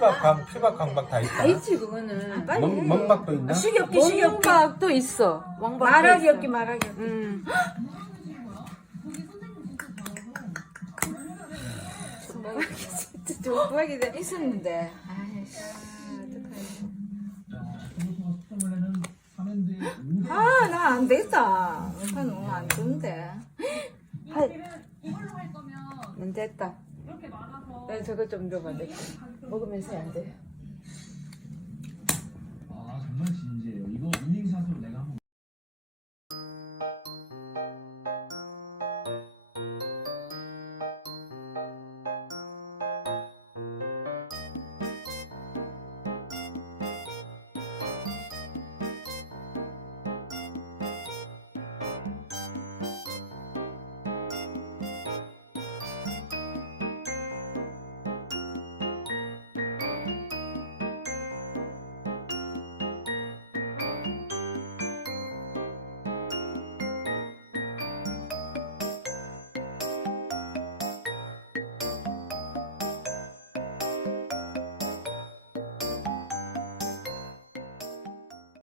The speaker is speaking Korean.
피박 강, 피박 강박 다 있다. 다 있지 그거는. 빨리 해. 멍, 멍박도 있나? 시겹기 시겹기 왕박도 있어. 왕박도 말하기. 없기 말하기 없기 음. 진짜 조부하게 돼 있었는데 아이씨 아나 안 되겠다 오빠 너무 안 좋은데 팔. 안 됐다. 나 저거 좀. 내 거. 먹으면서 안 돼.